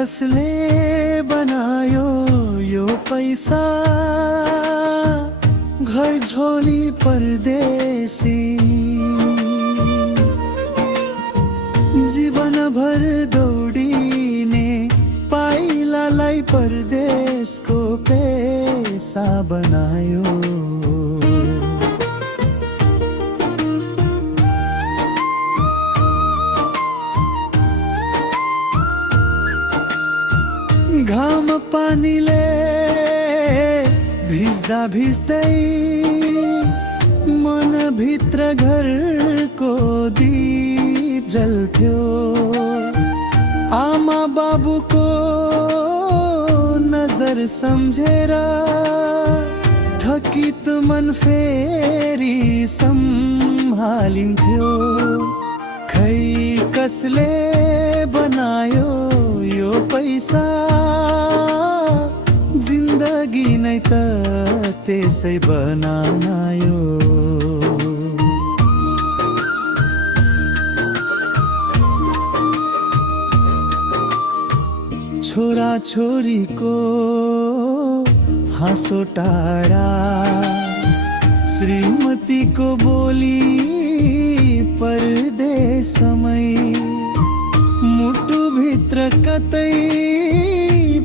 कसले बनायो यो पैसा, घर झोली परदेशी, जीवनभर दौडिने पाइलालाई परदेशको पेसा बनायो। घाम पानीले भिज्दा भिज्दै मनभित्र घरको दीप जल्थ्यो। आमा बाबुको नजर सम्झेर थकित मन फेरि सम्हालिन्थ्यो। खै कसले बनायो यो पैसा, जिन्दगी नै त त्यसै बनायो। छोरा छोरीको हाँसो टाढा, श्रीमतीको बोली परदेशमै, मुटुभित्र कतै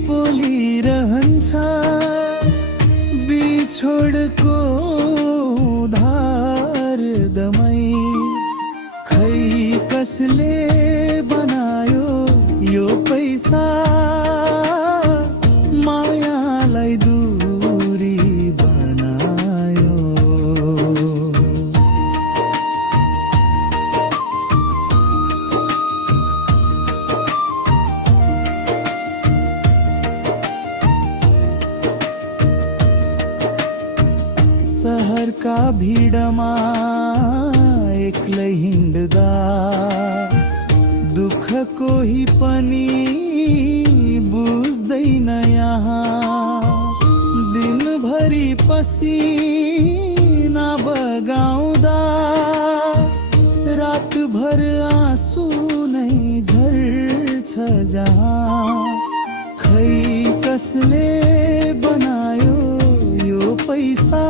पोलिरहन्छ बिछोडको धार दमै। खै कसले बनायो यो पैसा, मायालाई दूरी बनायो। सहरका भिडमा एक्लै हिँड्दा, दुःख कोही पनि बुझ्दैन यहाँ। दिनभरि पसिना बगाउँदा, रातभर आँसु नै झर्छ जहाँ। खै कसले बनायो यो पैसा,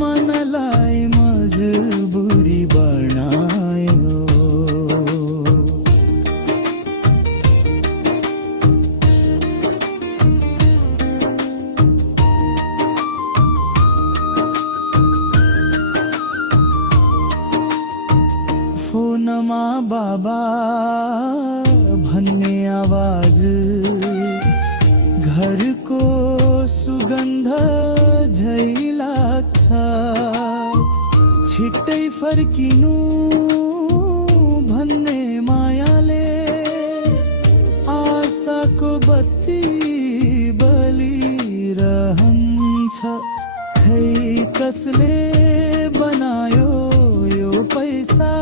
मनलाई मजबुरी बनायो। फोनमा बाबा भन्ने आवाज, घरको सुगन्ध झै लाग्छ। छिट्टै फर्किनु भन्ने मायाले, आशाको बत्ती बलिरहन्छ। खै कसले बनायो यो पैसा,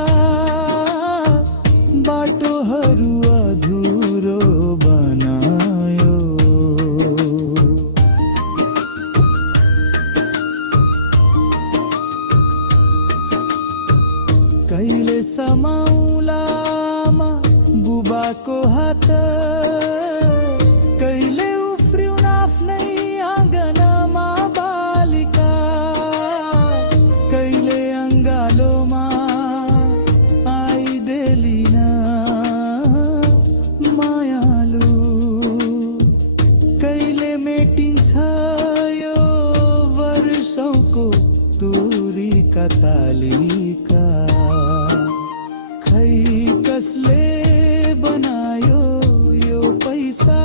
बाटोहरू अधुरो बनायो। कहिले समाउलामा बुबाको हात, कहिले उफ्रिउन आफ्नै आँगनमा बालिका, कहिले अङ्गालोमा आइदेलिन मायालु, कहिले मेटिन्छ यो वर्षौको दूरीका तालिका। खै कसले बनायो यो पैसा,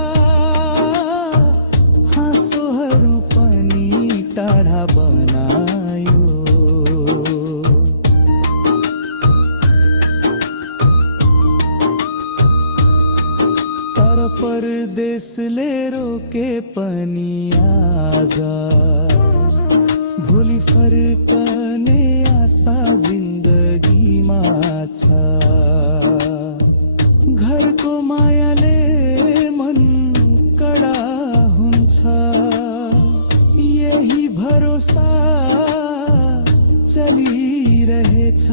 हाँसोहरू पनि टाढा बनायो। तर परदेशले रोके पनि आज, भोलि फर्कने आशा जिन्दगीमा छ। घरको मायाले मन कडा हुन्छ, यही भरोसा चलिरहेछ।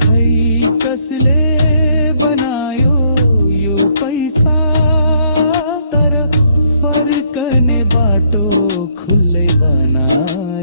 खै कसले बनायो यो पैसा तर फर्कने बाटो खुल्लै बनाए